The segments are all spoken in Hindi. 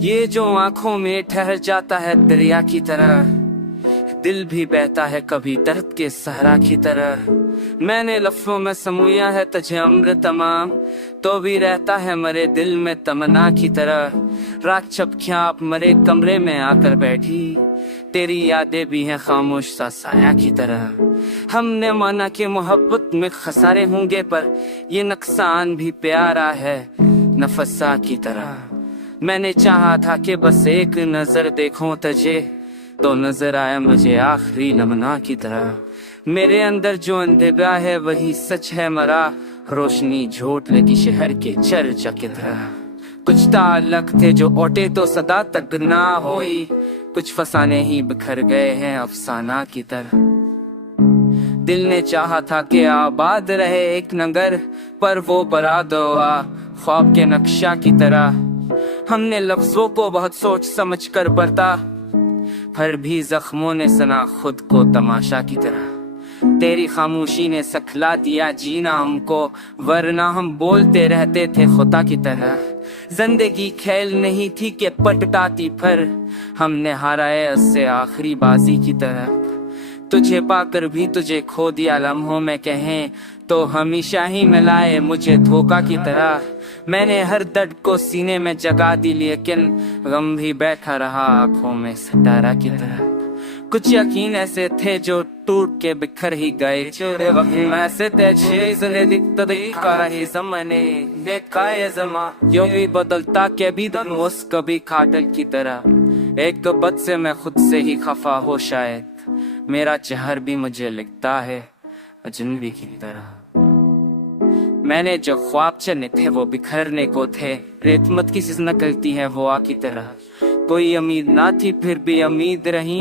ये जो आंखों में ठहर जाता है दरिया की तरह, दिल भी बहता है कभी दर्द के सहरा की तरह। मैंने लफ्जों में समूया है तुझे अम्र तमाम, तो भी रहता है मरे दिल में तमन्ना की तरह। रात चपकियां आप मरे कमरे में आकर बैठी, तेरी यादें भी हैं खामोश सा साया की तरह। हमने माना कि मोहब्बत में खसारे होंगे, पर ये नुकसान भी प्यारा है नफसा की तरह। मैंने चाहा था कि बस एक नजर देखूं तुझे, तो नजर आया मुझे आखिरी नमना की तरह। मेरे अंदर जो अंधेरा है वही सच है मरा, रोशनी झूठ लगी शहर के चर्चा की तरह। कुछ ताल्लुक थे जो ओटे तो सदा तक ना होई, कुछ फसाने ही बिखर गए हैं अफसाना की तरह। दिल ने चाहा था कि आबाद रहे एक नगर, पर वो बराद हुआ ख्वाब के नक्शा की तरह। हमने लफ्जों को बहुत सोच समझ कर बरता, फिर भी जख्मों ने सना खुद को तमाशा की तरह। तेरी खामोशी ने सिखला दिया जीना हमको, वरना हम बोलते रहते थे खुदा की तरह। जिंदगी खेल नहीं थी कि पटटाती, फिर हमने हारा है उससे आखिरी बाजी की तरह। तुझे पाकर भी तुझे खो दिया लम्हों में कहें तो हमेशा ही मिलाए मुझे धोखा की तरह। मैंने हर दर्द को सीने में जगा दी, लेकिन गम भी बैठा रहा आंखों में सितारा की तरह। कुछ यकीन ऐसे थे जो टूट के बिखर ही गए, चोरे वक्त ऐसे तेरे दिखता देखा रहे ज़माने देखा ये ज़मा यूं ही बदलता के भी दोस्त कभी खाटल की तरह। एक बद से मैं खुद से ही खफा हो शायद, मेरा चेहर भी मुझे लिखता है अजनबी की तरह। मैंने जो ख्वाब चने थे वो बिखरने को थे, रेतमत की सिजना करती है वो आ की तरह। कोई उम्मीद ना थी फिर भी उम्मीद रही,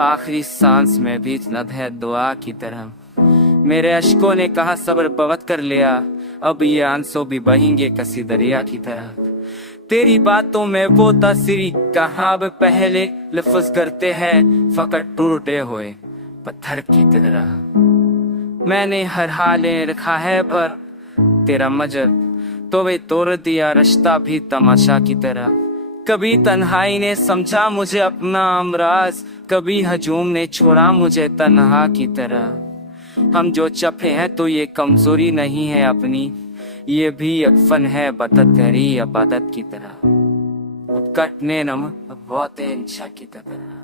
आखिरी सांस में भी नद है दुआ की तरह। मेरे अश्कों ने कहा सब्र बवत कर लिया, अब ये आंसू भी बहेंगे कसी दरिया की तरह। तेरी बातों में वो तासीरी कहाँ पहले लफ्ज करते हैं फकत टूटे हुए पत्थर की तरह। मैंने हर हाल रखा है पर तेरा मजर, तो वे तोड़ दिया रिश्ता भी तमाशा की तरह। कभी तन्हाई ने समझा मुझे अपना अमराज, कभी हजूम ने छोड़ा मुझे तन्हा की तरह। हम जो चपे हैं तो ये कमजोरी नहीं है अपनी, ये भी एक फन है बदत करी इबादत की तरह। कटने नम बहुत इंशा की तरह।